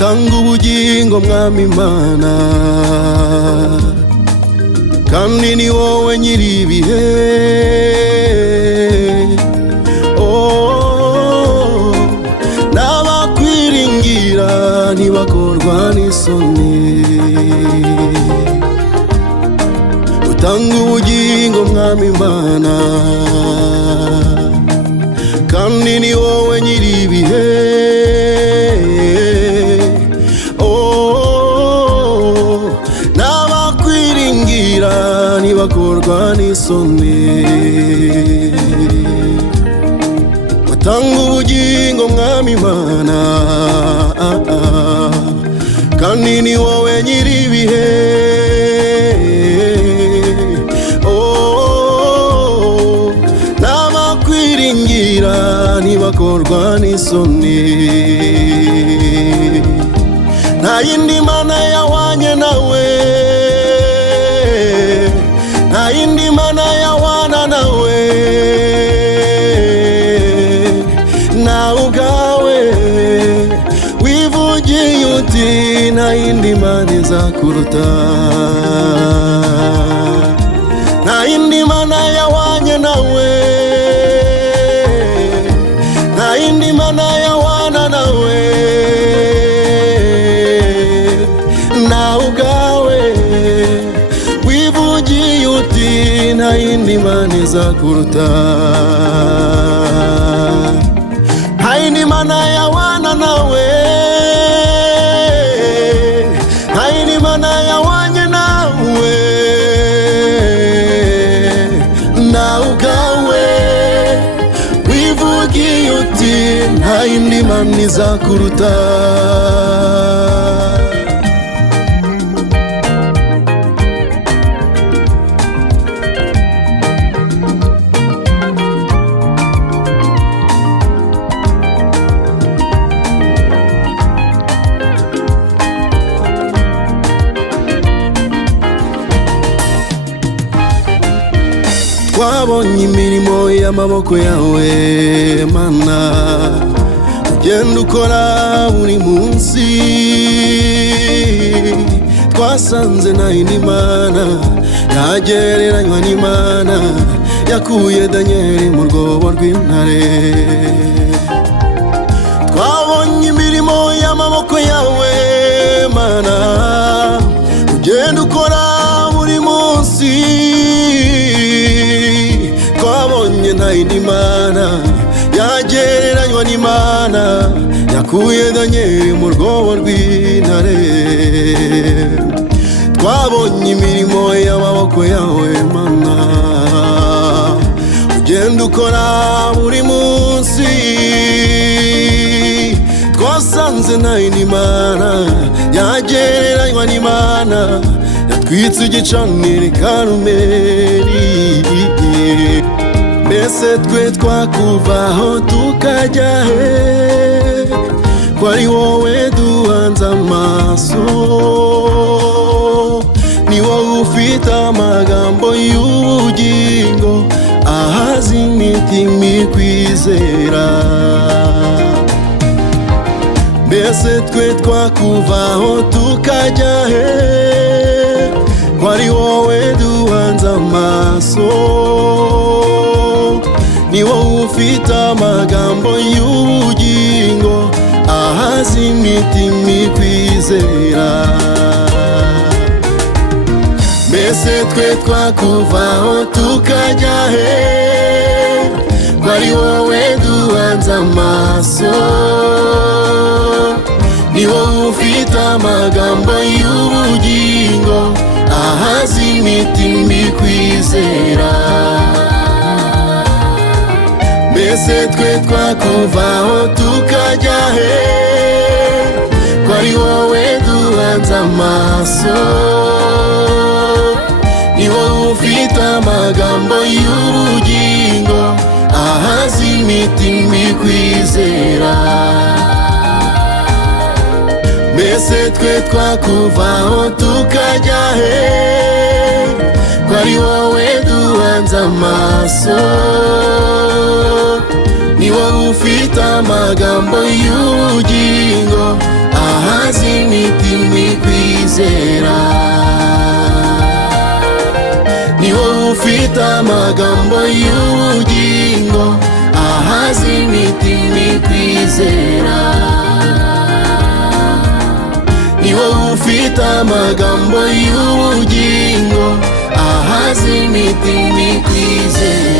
utanga ubugingo mwami Imana, kandi ni wowe nyiri ibihe. N'abakwiringira ntibakorwa n'isoni, utanga ubugingo mwami Imana, kandi ni wowe nyiri ibihe. N'abakwiringira ntibakorwa n'isoni, utanga ubugingo mwami Imana, kandi ni wowe nyiri ibihe. N'abakwiringira ntibakorwa n'isoni, nta yindi mana yahwanye nawe, nta yindi mana yahwana nawe. Nawe ubwawe wivugiye uti nta yindi mana izakuruta, nta yindi mana yahwanye nawe, nta yindi mana yahwana nawe. Nawe ubwawe wivugiye uti nta yindi mana izakuruta, nta yindi mana yahwana nawe, nta yindi mana yahwanye nawe. Nawe ubwawe wivugiye uti nta yindi mana izakuruta. Twabonye imirimo y'amaboko yawe Mana, ugenda ukora buri munsi. Twasanze nta yindi mana yagereranywa n'Imana yakuye Daniel mu rwobo rw'intare. Twabonye imirimo y'amaboko yawe Mana, ugenda ukora buri munsi. Twabonye nta yindi mana yagereranywa n'Imana yakuye Daniel mu rwobo rw'intare. Twabonye imirimo y'amaboko yawe Mana, ugenda ukora buri munsi. Twasanze nta yindi mana yagereranywa n'Imana yatwitse igicaniro i Karumeli. Mbese twe twakuvaho tukajya he, ko ari wowe duhanze amaso? Ni wowe ufite amagambo y'ubugingo ahaza imitima ikwizera. Mbese twe twakuvaho tukajya he, ko ari wowe duhanze amaso? Ni wowe ufite amagambo y'ubugingo ahaza imitima ikwizera. Mbese twe twakuvaho tukajya he, ko ari wowe duhanze amaso? Ni wowe ufite amagambo y'ubugingo ahaza imitima ikwizera. Mbese twe twakuvaho tukajya he, ko ari wowe duhanze amaso? Ni wowe ufite amagambo y'ubugingo ahaza imitima ikwizera. Mbese twe twakuvaho tukajya he, ko ari wowe duhanze amaso? Ni wowe ufite amagambo y'ubugingo ahaza kwizera. Ni wowe ufite amagambo y'ubugingo ahaza imitima ikwizera. Ni wowe ufite amagambo y'ubugingo ahaza imitima ikwizera.